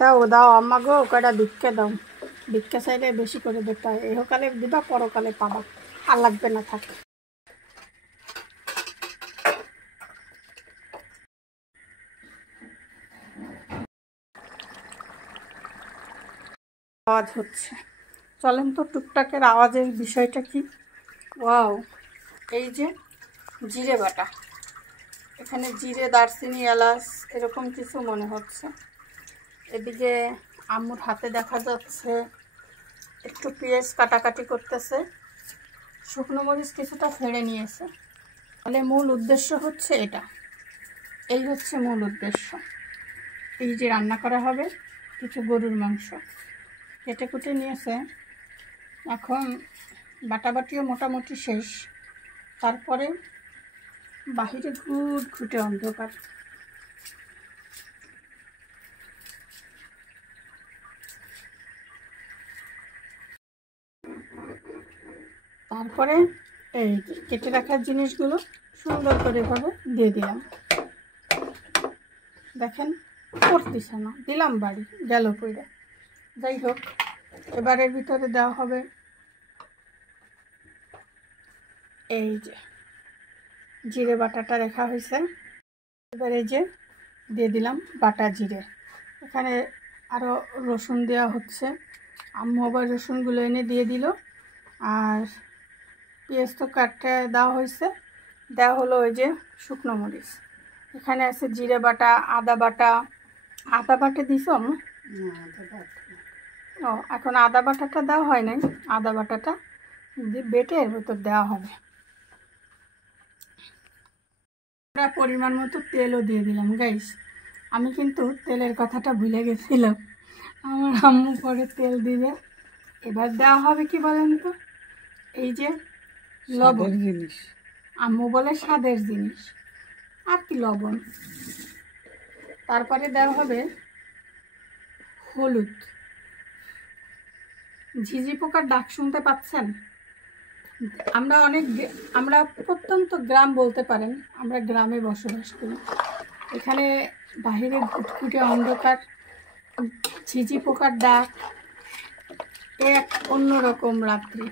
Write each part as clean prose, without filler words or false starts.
দাও দাও আম্মা গো, কয়টা ভিক্ষা দাও। ভিক্ষা চাইলে বেশি করে দিতে হয়, এহকালে দিবা পরকালে পাবা, আর লাগবে না থাক। আওয়াজ হচ্ছে, চলেন তো টুকটাকের আওয়াজের বিষয়টা কি। ওয়াও, এই যে জিরে বাটা, এখানে জিরে, দারচিনি, এলাচ এরকম কিছু মনে হচ্ছে। এদিকে আম্মুর হাতে দেখা যাচ্ছে একটু পেঁয়াজ কাটাকাটি করতেছে, শুকনো মরিচ কিছুটা ফেড়ে নিয়েছে। তাহলে মূল উদ্দেশ্য হচ্ছে এটা, এই হচ্ছে মূল উদ্দেশ্য। এই যে রান্না করা হবে কিছু গরুর মাংস কেটে কুটে নিয়েছে। এখন বাটাবাটিও মোটামুটি শেষ। তারপরে বাহিরে ঘুটঘুটে অন্ধকার, তারপরে এই কেটে রাখার জিনিসগুলো সুন্দর করে এভাবে দিয়ে দিলাম। দেখেন পড়তেছে না, দিলাম বাড়ি গেল পইরা। যাই হোক, এবারের ভিতরে দেওয়া হবে এই যে জিরে বাটাটা রাখা হয়েছে। এবারে যে দিয়ে দিলাম বাটা জিরে। এখানে আরও রসুন দেওয়া হচ্ছে, আম্মু আবার রসুনগুলো এনে দিয়ে দিল। আর পেঁয়াজ তো কাটতে দেওয়া হয়েছে, দেওয়া হলো ওই যে শুকনো মরিচ। এখানে আছে জিরে বাটা, আদা বাটা। আদা বাটা দিছ? ও, এখন আদা বাটাটা দেওয়া হয় নাই, আদা বাটাটা বেটে এর ভেতর দেওয়া হবে। পরিমাণ মতো তেলও দিয়ে দিলাম গাইস। আমি কিন্তু তেলের কথাটা ভুলে গেছিলাম, আমার আম্মু পরে তেল দিবে। এবার দেওয়া হবে কি বলেন তো, এই যে লবণ জিনিস, আম্মু বলে স্বাদের জিনিস, আর কি লবণ। তারপরে দেওয়া হবে হলুদ। ঝিঝি পোকার ডাক শুনতে পাচ্ছেন? আমরা প্রত্যন্ত গ্রাম বলতে পারেন, আমরা গ্রামে বসবাস করি। এখানে বাহিরে ঘুটঘুটে অন্ধকার, ঝিঝি পোকার ডাক, এক অন্যরকম রাত্রি।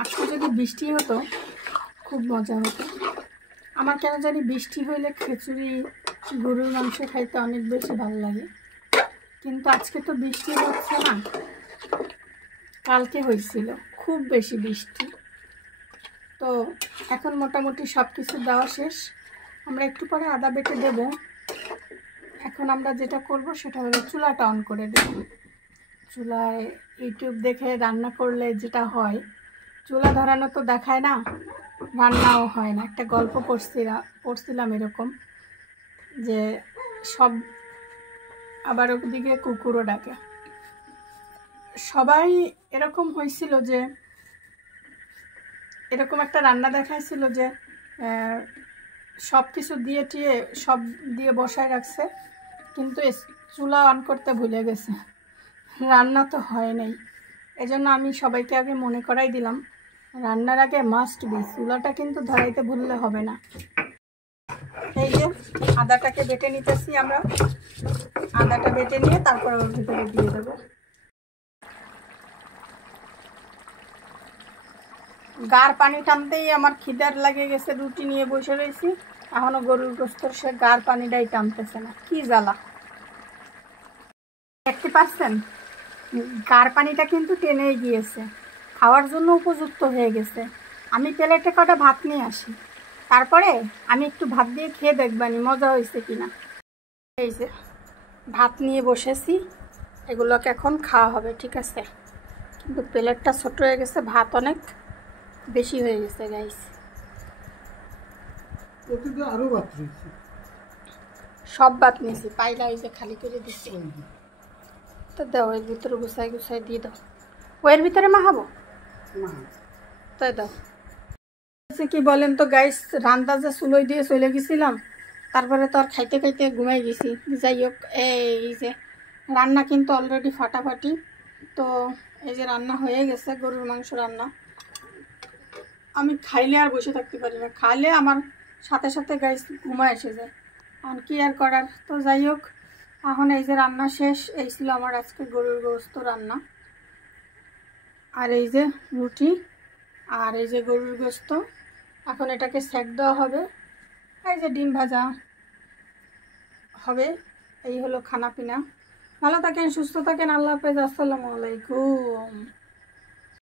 আজকে যদি বৃষ্টি হতো খুব মজা হতো। আমার কেন জানি বৃষ্টি হইলে খিচুড়ি, গরুর মাংস খাইতে অনেক বেশি ভালো লাগে, কিন্তু আজকে তো বৃষ্টি হচ্ছে না। কালকে হয়েছিল খুব বেশি বৃষ্টি। তো এখন মোটামুটি সব কিছু দেওয়া শেষ। আমরা একটু পরে আদা বেটে দেব। এখন আমরা যেটা করব সেটা হলো চুলাটা অন করে দেব। চুলায় ইউটিউব দেখে রান্না করলে যেটা হয়, চুলা ধরানো তো দেখায় না, রান্নাও হয় না। একটা গল্প পড়ছিলাম এরকম, যে সব আবার ওদিকে কুকুরও ডাকে। সবাই এরকম হয়েছিল যে এরকম একটা রান্না দেখাইছিল যে সব কিছু দিয়ে টিয়ে সব দিয়ে বসায় রাখছে, কিন্তু চুলা অন করতে ভুলে গেছে, রান্না তো হয় নাই। এজন্য আমি সবাইকে আগে মনে করাই দিলাম, রান্নার আগে মাস্ট বি চুলাটা কিন্তু ধরাইতে ভুললে হবে না। এই যে আদাটাকে বেটে নিতেছি আমরা, আদাটা বেটে নিয়ে তারপরে ওর ভিতরে দিয়ে দেবো। গার পানি টানতেই আমার খিদার লাগে গেছে, রুটি নিয়ে বসে রয়েছি, এখনো গরুর গোস্তর সে গার পানিটাই টানতেছে না, কি জ্বালা। দেখতে পাচ্ছেন গার পানিটা কিন্তু টেনেই গিয়েছে, খাওয়ার জন্য উপযুক্ত হয়ে গেছে। আমি প্লেটে কটা ভাত নিয়ে আসি, তারপরে আমি একটু ভাত দিয়ে খেয়ে দেখবানি মজা হয়েছে কিনা। এই যে ভাত নিয়ে বসেছি, এগুলোকে এখন খাওয়া হবে, ঠিক আছে। কিন্তু প্লেটটা ছোট হয়ে গেছে, ভাত অনেক বেশি হয়ে গেছে গাইস। আরো ভাত নিয়েছি, সব ভাত নিয়েছি, পাইলা ওই যে খালি করে দিচ্ছি। তো দাও এর ভিতরে গুছাই গুছাই দিয়ে দাও, ওর ভিতরে মাখাবো, তাই দাও। কি বলেন তো গাইস, রান্না যে চুলোই দিয়ে চলে গেছিলাম, তারপরে তো আর খাইতে খাইতে ঘুমাই গেছি। যাই হোক, এই যে রান্না কিন্তু অলরেডি ফাটাফাটি। তো এই যে রান্না হয়ে গেছে, গরুর মাংস রান্না। আমি খাইলে আর বসে থাকতে পারি না, খাইলে আমার সাথে সাথে গাইস ঘুমা এসে যায়, আর কি আর করার। তো যাই হোক, এখন এই যে রান্না শেষ, এই ছিল আমার আজকে গরুর গোস্ত রান্না, আর এই যে রুটি, আর এই যে গরুর গোস্ত। এখন এটাকে সেক দেওয়া হবে, এই যে ডিম ভাজা হবে। এই হলো খানা পিনা। ভালো থাকেন, সুস্থ থাকেন, আল্লাহ হাফেজ, আসসালামু আলাইকুম।